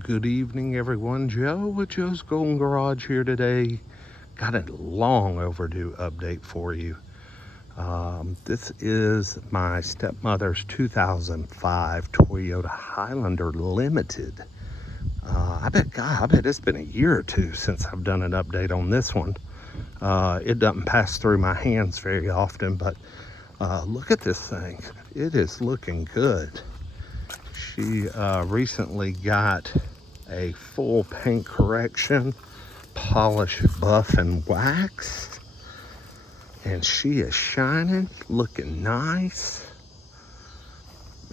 Good evening, everyone. Joe with Joe's Golden Garage here today. Got a long overdue update for you. This is my stepmother's 2005 Toyota Highlander Limited. I bet it's been a year or two since I've done an update on this one. It doesn't pass through my hands very often, but look at this thing. It is looking good. She recently got a full paint correction, polish, buff, and wax, and she is shining, looking nice.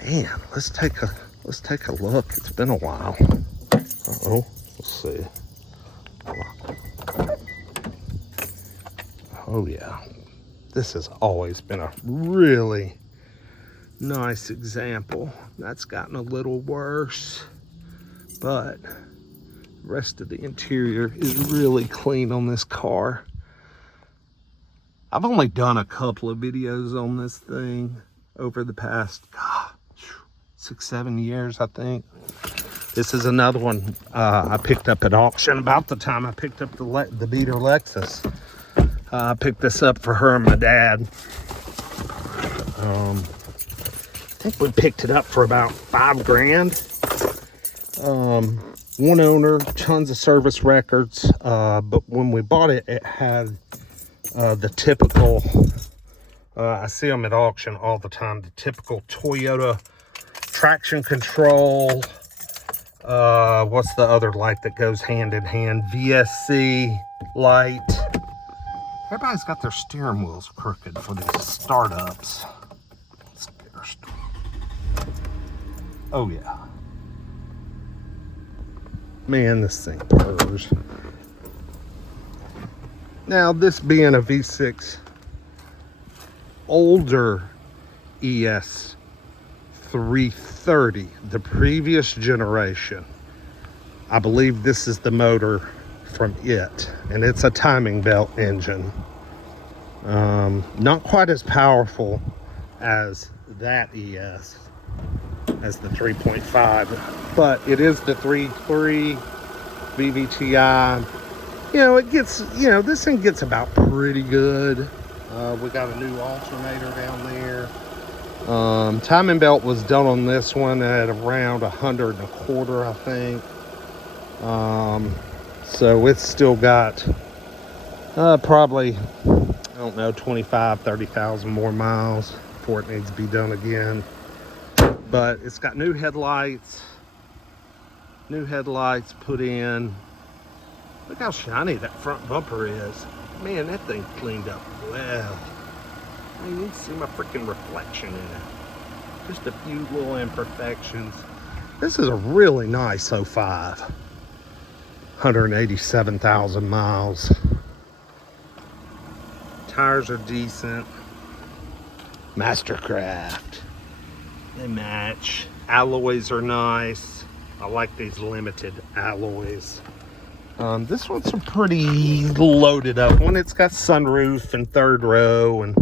Man, let's take a look. It's been a while. Let's see. Oh yeah, this has always been a really nice example. That's gotten a little worse, but the rest of the interior is really clean on this car. I've only done a couple of videos on this thing over the past 6-7 years, I think. This is another one I picked up at auction about the time I picked up the beater Lexus. I picked this up for her and my dad. I think we picked it up for about $5,000. One owner, tons of service records, but when we bought it, it had the typical, I see them at auction all the time, the typical Toyota traction control, what's the other light that goes hand in hand, VSC light. Everybody's got their steering wheels crooked for these startups. Let's get our story. Oh yeah. Man, this thing purrs. Now, this being a V6 older ES 330, the previous generation, I believe this is the motor from it, and it's a timing belt engine. Not quite as powerful as that ES, as the 3.5, but it is the 3.3 VVTi. You know, it gets, this thing gets about pretty good. We got a new alternator down there. Timing belt was done on this one at around 125, I think. So it's still got probably, I don't know, 30,000 more miles before it needs to be done again. But it's got new headlights put in. Look how shiny that front bumper is. Man, that thing cleaned up well. I mean, you can see my freaking reflection in it. Just a few little imperfections. This is a really nice 05. 187,000 miles. Tires are decent. Mastercraft. They match. Alloys are nice. I like these limited alloys. This one's a pretty loaded up one. It's got sunroof and third row, and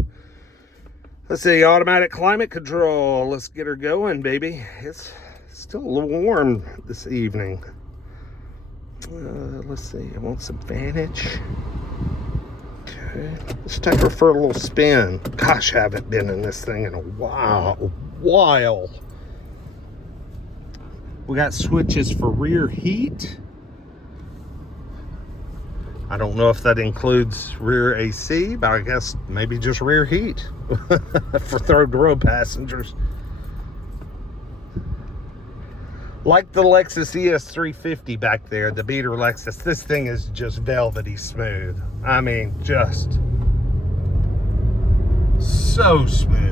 let's see, automatic climate control. Let's get her going, baby. It's still a little warm this evening. Let's see, I want some Vantage. Okay, let's take her for a little spin. Gosh, I haven't been in this thing in a while. We got switches for rear heat. I don't know if that includes rear AC, but I guess maybe just rear heat for third row passengers. Like the Lexus ES350 back there, the beater Lexus, this thing is just velvety smooth. I mean, just so smooth.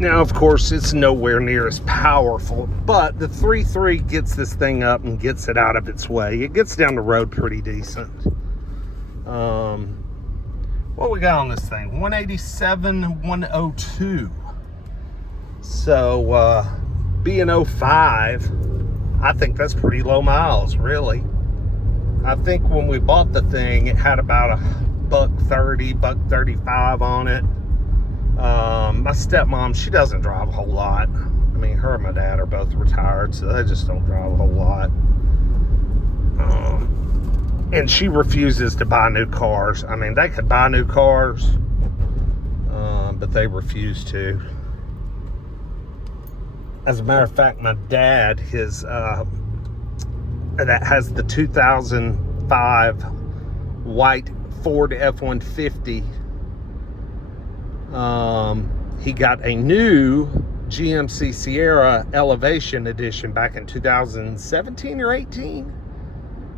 Now, of course, it's nowhere near as powerful, but the 3.3 gets this thing up and gets it out of its way. It gets down the road pretty decent. What we got on this thing? 187, 102. So, being 05, I think that's pretty low miles, really. I think when we bought the thing, it had about $130, $135 on it. My stepmom, she doesn't drive a whole lot. mean, her and my dad are both retired, so they just don't drive a whole lot. And she refuses to buy new cars. I mean, they could buy new cars, but they refuse to. As a matter of fact, my dad, his that has the 2005 white Ford F-150. He got a new GMC Sierra Elevation Edition back in 2017 or 18.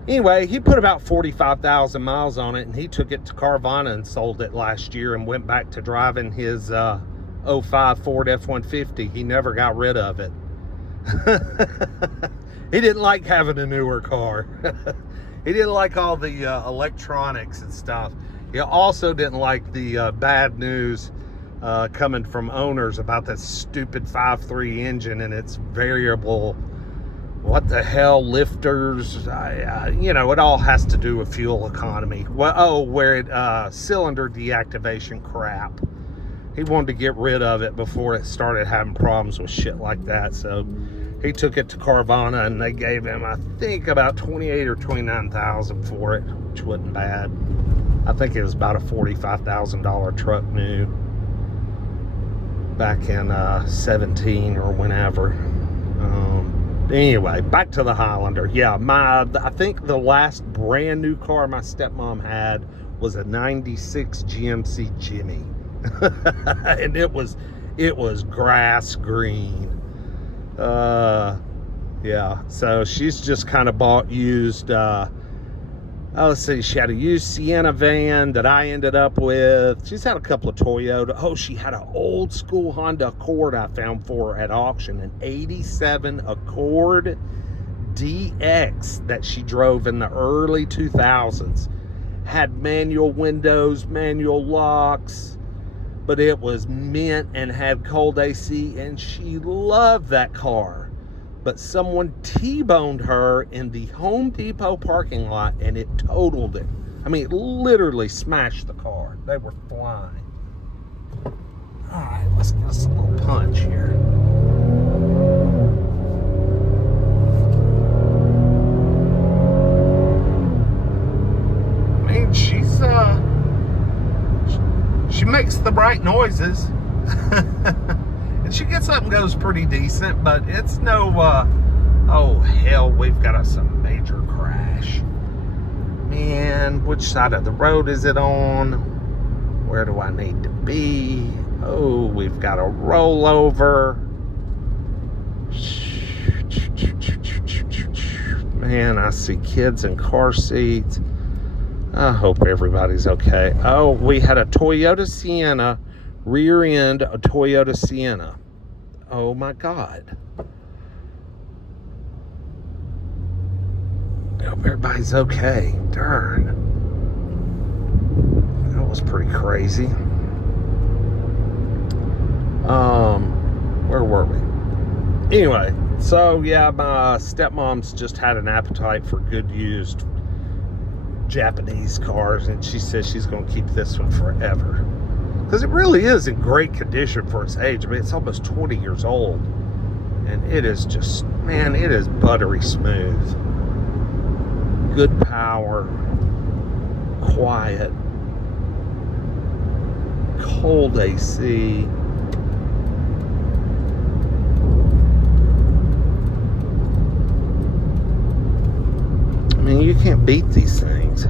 Anyway, he put about 45,000 miles on it, and he took it to Carvana and sold it last year and went back to driving his 05 Ford F-150. He never got rid of it. He didn't like having a newer car. He didn't like all the electronics and stuff. He also didn't like the bad news coming from owners about that stupid 5.3 engine and its variable, what the hell, lifters. You know, it all has to do with fuel economy. Well, where it cylinder deactivation crap. He wanted to get rid of it before it started having problems with shit like that. So he took it to Carvana, and they gave him, I think, about 28 or 29,000 for it, which wasn't bad. I think it was about a $45,000 truck new back in 17 or whenever. Anyway, back to the Highlander. Yeah, I think the last brand new car my stepmom had was a 96 GMC Jimmy. And it was grass green. Yeah, so she's just kind of bought used, let's see, she had a used Sienna van that I ended up with. She's had a couple of Toyota. She had an old school Honda Accord I found for her at auction, an 87 Accord DX that she drove in the early 2000s. Had manual windows, manual locks, but it was mint and had cold AC, and she loved that car. But someone T-boned her in the Home Depot parking lot, and it totaled it. I mean, it literally smashed the car. They were flying. All right, let's give us a little punch here. I mean, she makes the right noises. And she gets up and goes pretty decent, but it's no, oh hell, we've got some major crash. Man, which side of the road is it on? Where do I need to be? Oh, we've got a rollover. Man, I see kids in car seats. I hope everybody's okay. Oh, we had a Toyota Sienna rear end a Toyota Sienna. Oh my God. I hope everybody's okay. Darn. That was pretty crazy. Where were we? Anyway, so yeah, my stepmom's just had an appetite for good used Japanese cars, and she says she's going to keep this one forever. Because it really is in great condition for its age. I mean, it's almost 20 years old. And it is just, man, it is buttery smooth. Good power. Quiet. Cold AC. I mean, you can't beat these things.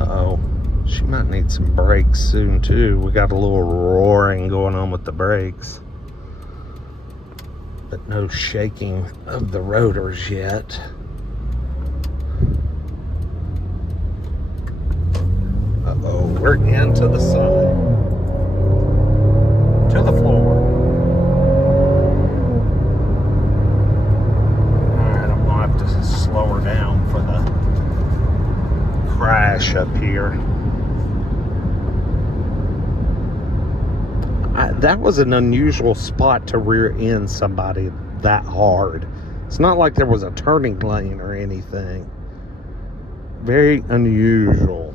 Uh-oh. She might need some brakes soon too. We got a little roaring going on with the brakes, but no shaking of the rotors yet. Uh-oh, we're into the sun. To the floor. Alright, I'm gonna have to slow her down for the crash up here. That was an unusual spot to rear end somebody that hard. It's not like there was a turning lane or anything. Very unusual.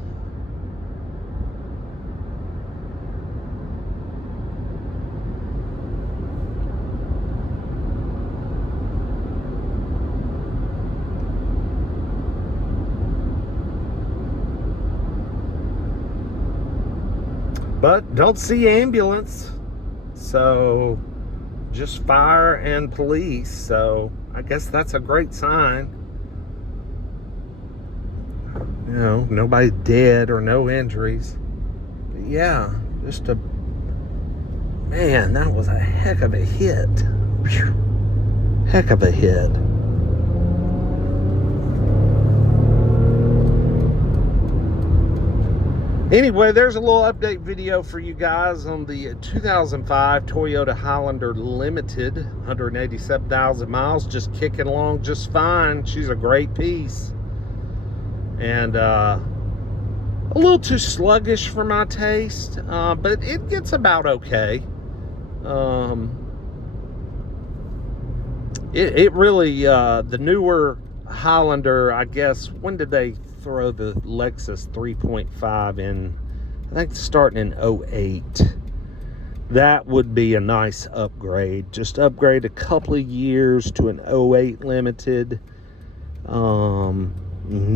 but don't see ambulance. So just fire and police. So I guess that's a great sign. You know, nobody dead or no injuries. But yeah, just a, man, that was a heck of a hit. Whew. Heck of a hit. Anyway, there's a little update video for you guys on the 2005 Toyota Highlander Limited, 187,000 miles, just kicking along just fine. She's a great piece. And a little too sluggish for my taste, but it gets about okay. It really, the newer Highlander, I guess, when did they throw the Lexus 3.5 in? I think starting in 08. That would be a nice upgrade. Just upgrade a couple of years to an 08 Limited.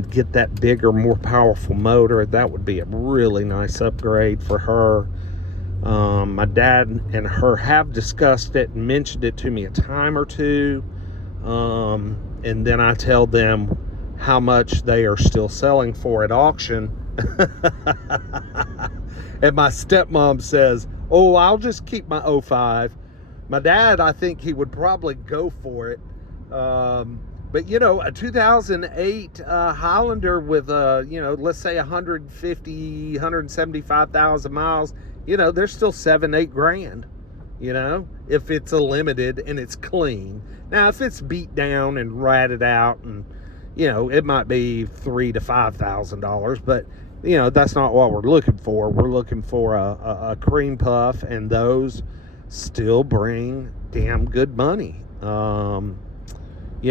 Get that bigger, more powerful motor. That would be a really nice upgrade for her. My dad and her have discussed it and mentioned it to me a time or two. And then I tell them how much they are still selling for at auction. And my stepmom says, oh, I'll just keep my 05. My dad, I think he would probably go for it. But, you know, a 2008 Highlander with, you know, let's say 175,000 miles, you know, there's still $7-8 grand, you know, if it's a limited and it's clean. Now, if it's beat down and ratted out and, you know, it might be $3,000 to $5,000, but, you know, that's not what we're looking for. We're looking for a cream puff, and those still bring damn good money. You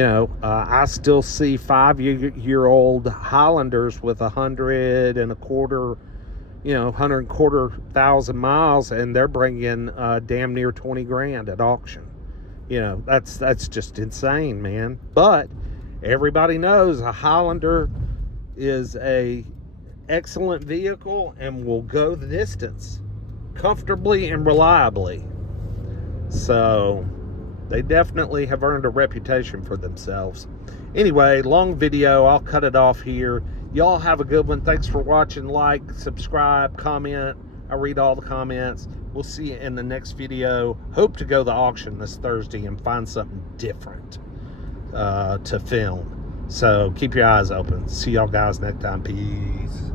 know, I still see 5-year-old Highlanders with 125,000 miles, and they're bringing damn near 20 grand at auction. You know, that's just insane, man. But everybody knows a Highlander is a excellent vehicle and will go the distance comfortably and reliably. So they definitely have earned a reputation for themselves. Anyway, long video. I'll cut it off here. Y'all have a good one. Thanks for watching. Like, subscribe, comment. I read all the comments. We'll see you in the next video. Hope to go to the auction this Thursday and find something different to film. So keep your eyes open. See y'all guys next time. Peace.